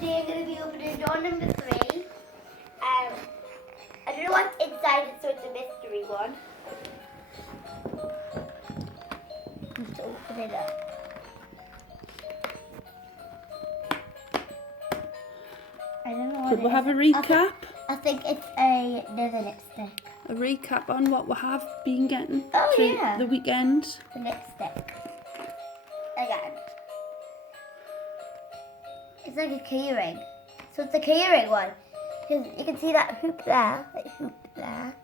today I'm going to be opening door number 3. I don't know what's inside it, so it's a mystery one. Let's open it up. I don't know what Could we it have a is. recap? I think it's another lipstick. A recap on what we have been getting Oh, through yeah. the weekend. The lipstick. Again. It's like a keyring. So it's a keyring one. Because you can see that hoop there. That hoop there.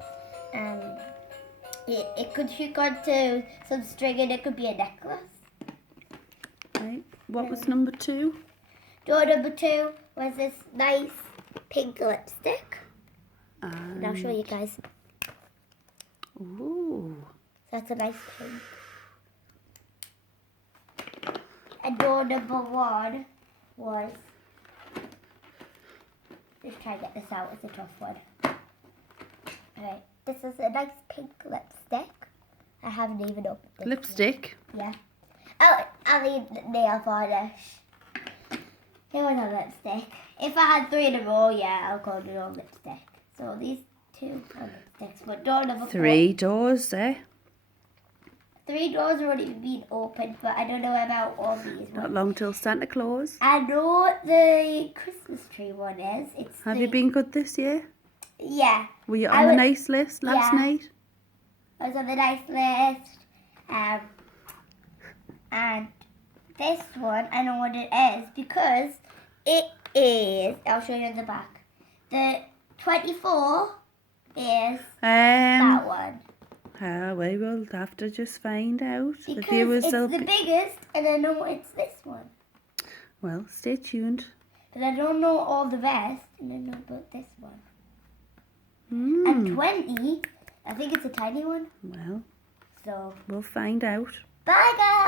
It could hook onto some string and it could be a necklace. Right. What was number 2? Door number 2 was this nice pink lipstick. And I'll show you guys. Ooh. That's a nice pink. And door number 1 was... Just try to get this out. It's a tough one. Alright, this is a nice pink lipstick. I haven't even opened this Lipstick. yet. Yeah. Oh, I need nail varnish. Here was a lipstick. If I had 3 in a row, yeah, I'll call it all lipstick. So these 2 are lipsticks. But door number 3 doors there. 3 doors are already been opened, but I don't know about all these Not ones. long till Santa Claus. I know what the Christmas tree one is. It's Have you been good this year? Yeah. Were you I on the would- nice list last Yeah. night? I was on the nice list. And this one, I know what it is because it is, I'll show you in the back. The 24 is that one. We will have to just find out. The Because viewers it's will the biggest and I know it's this one. Well, stay tuned. But I don't know all the rest and I know about this one. Mm. And 20, I think it's a tiny one. Well, So, we'll find out. bye guys!